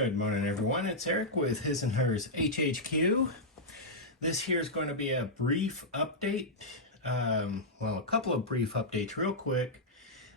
Good morning, everyone. It's Eric with His&Hers HHQ. This here is going to be a brief update. Well, a couple of brief updates real quick.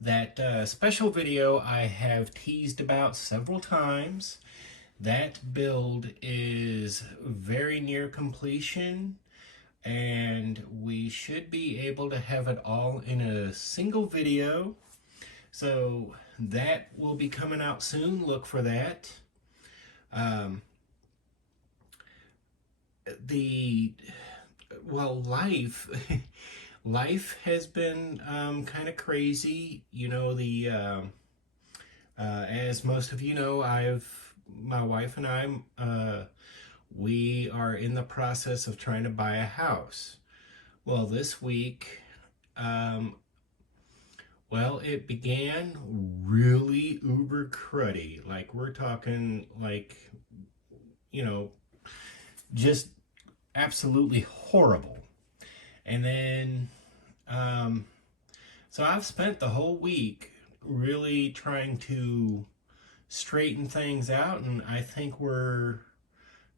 That special video I have teased about several times. That build is very near completion, and we should be able to have it all in a single video. So that will be coming out soon. Look for that. Life life has been kind of crazy. You know, as most of you know, my wife and I, we are in the process of trying to buy a house. Well, this week, it began really uber cruddy. Like, we're talking, like, you know, just absolutely horrible. And then, so I've spent the whole week really trying to straighten things out, and I think we're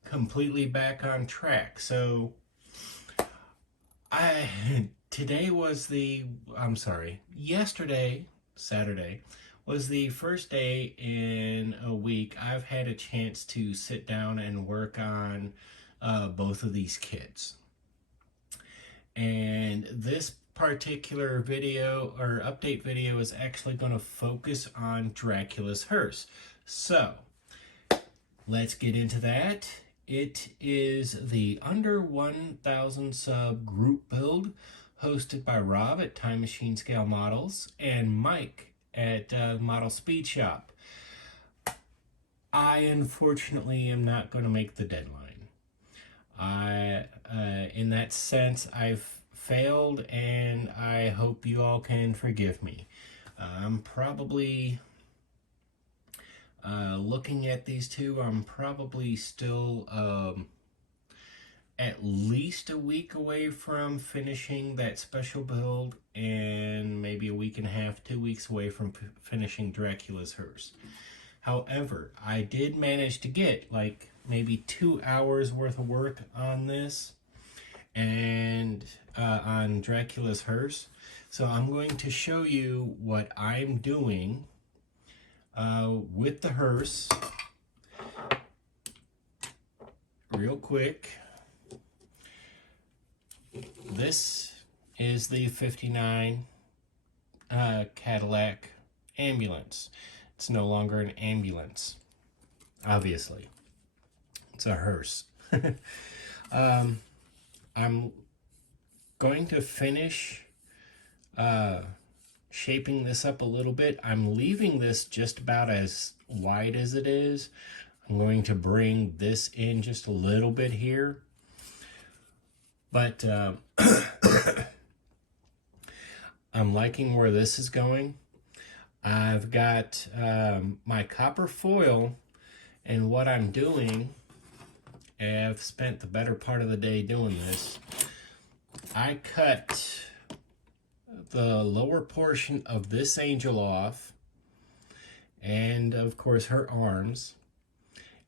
completely back on track. So, yesterday, Saturday, was the first day in a week I've had a chance to sit down and work on both of these kids. And this particular video or update video is actually going to focus on Dracula's Hearse. So let's get into that. It is the under 1,000 sub group build hosted by Rob at Time Machine Scale Models and Mike at Model Speed Shop. I unfortunately am not going to make the deadline. In that sense, I've failed, and I hope you all can forgive me. I'm probably looking at these two. I'm probably still at least a week away from finishing that special build, and maybe a week and a half, 2 weeks away from finishing Dracula's Hearse. However, I did manage to get like maybe 2 hours worth of work on this, and on Dracula's Hearse. So I'm going to show you what I'm doing with the Hearse real quick. This is the 59 Cadillac ambulance. It's no longer an ambulance, obviously. It's a Hearse. I'm going to finish shaping this up a little bit. I'm leaving this just about as wide as it is. I'm going to bring this in just a little bit here. But I'm liking where this is going. I've got my copper foil, and what I'm doing, I've spent the better part of the day doing this. I cut the lower portion of this angel off, and of course her arms,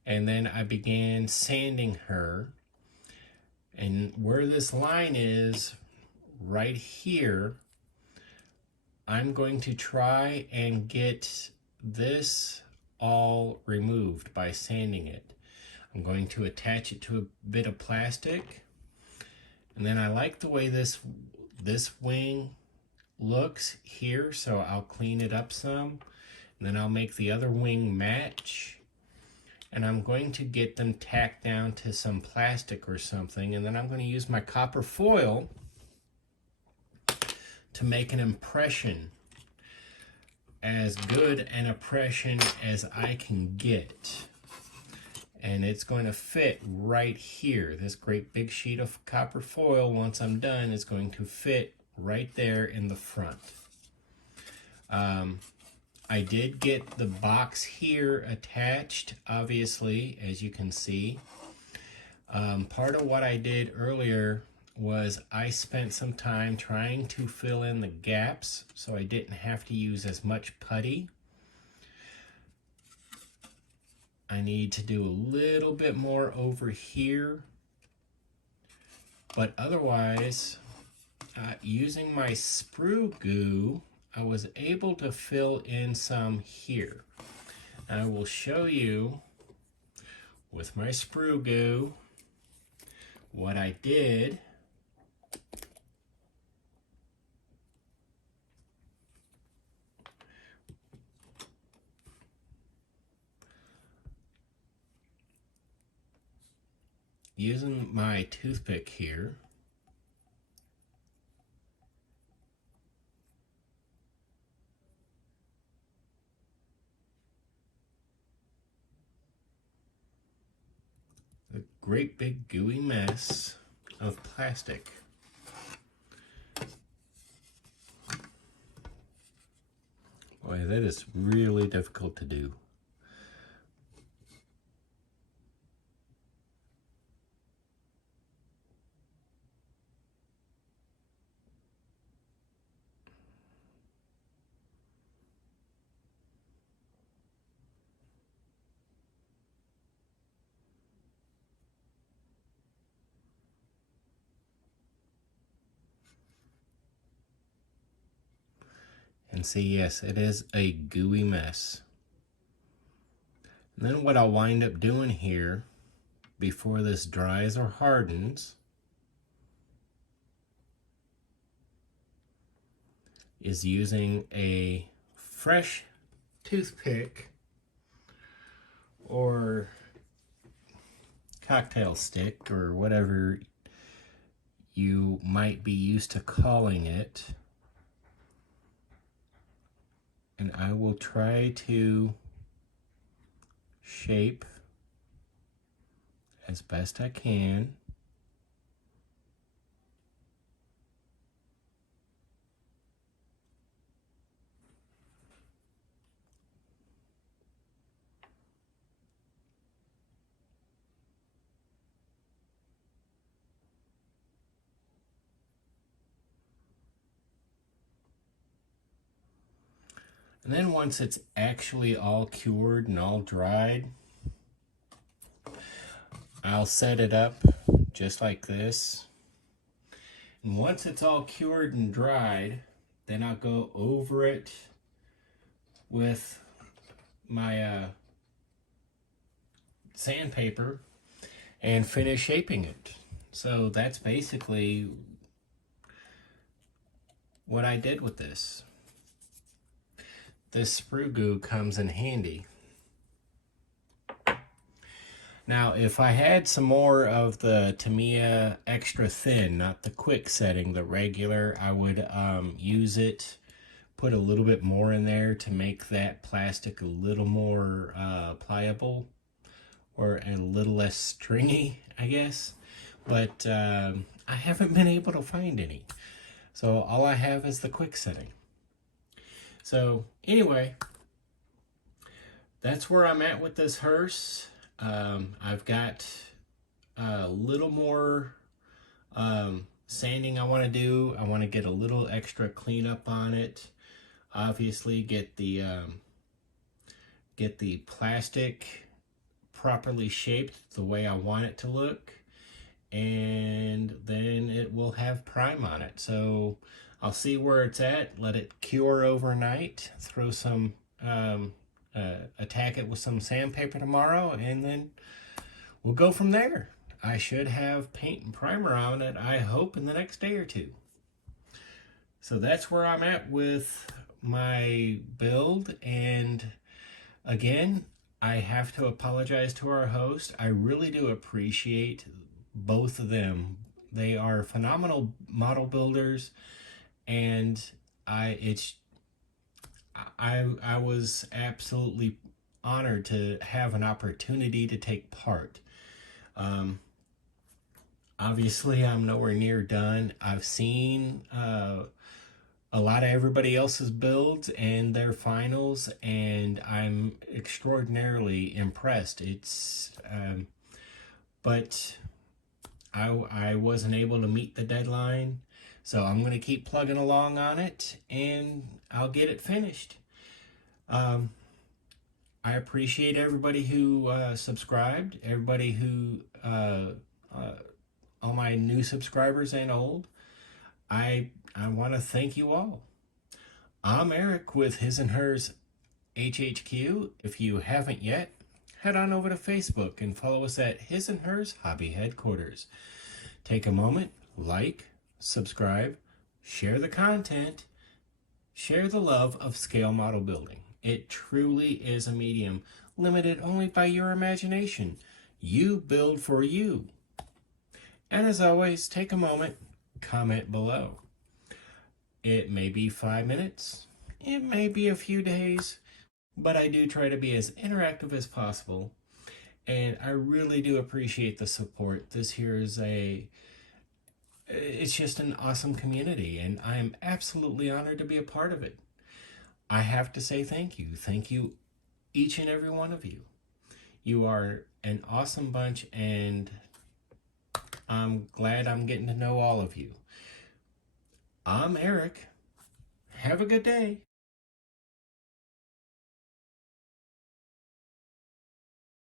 and then I began sanding her. And where this line is, right here, I'm going to try and get this all removed by sanding it. I'm going to attach it to a bit of plastic, and then I like the way this wing looks here, so I'll clean it up some, and then I'll make the other wing match, and I'm going to get them tacked down to some plastic or something, and then I'm going to use my copper foil to make an impression, as good an impression as I can get. And it's going to fit right here. This great big sheet of copper foil, once I'm done, is going to fit right there in the front. I did get the box here attached, obviously, as you can see. Part of what I did earlier was I spent some time trying to fill in the gaps so I didn't have to use as much putty. I need to do a little bit more over here, but otherwise, using my sprue goo, I was able to fill in some here. I will show you with my sprue goo what I did. Using my toothpick here, a great big gooey mess of plastic. Boy, that is really difficult to do. And see, yes, it is a gooey mess. And then what I'll wind up doing here, before this dries or hardens, is using a fresh toothpick or cocktail stick or whatever you might be used to calling it. And I will try to shape as best I can. And then once it's actually all cured and all dried, I'll set it up just like this. And once it's all cured and dried, then I'll go over it with my sandpaper and finish shaping it. So that's basically what I did with this. This sprue goo comes in handy. Now, if I had some more of the Tamiya extra thin, not the quick setting, the regular, I would use it, put a little bit more in there to make that plastic a little more pliable or a little less stringy, I guess. But I haven't been able to find any. So all I have is the quick setting. So anyway, that's where I'm at with this hearse. I've got a little more sanding I want to do. I want to get a little extra cleanup on it. Obviously, get the plastic properly shaped the way I want it to look, and then it will have prime on it. So I'll see where it's at, let it cure overnight, throw some attack it with some sandpaper tomorrow, and then we'll go from there. I should have paint and primer on it, I hope, in the next day or two. So that's where I'm at with my build. And again, I have to apologize to our host. I really do appreciate both of them. They are phenomenal model builders, and I was absolutely honored to have an opportunity to take part. Obviously, I'm nowhere near done. I've seen a lot of everybody else's builds and their finals, and I'm extraordinarily impressed. But I wasn't able to meet the deadline. So I'm going to keep plugging along on it, and I'll get it finished. I appreciate everybody who subscribed, everybody who, all my new subscribers and old. I want to thank you all. I'm Eric with His and Hers HHQ. If you haven't yet, head on over to Facebook and follow us at His and Hers Hobby Headquarters. Take a moment, like, subscribe, share the content, share the love of scale model building. It truly is a medium limited only by your imagination. You build for you. And as always, take a moment, comment below. It may be 5 minutes, it may be a few days, but I do try to be as interactive as possible. And I really do appreciate the support. This here is it's just an awesome community, and I am absolutely honored to be a part of it. I have to say thank you. Thank you, each and every one of you. You are an awesome bunch, and I'm glad I'm getting to know all of you. I'm Eric. Have a good day.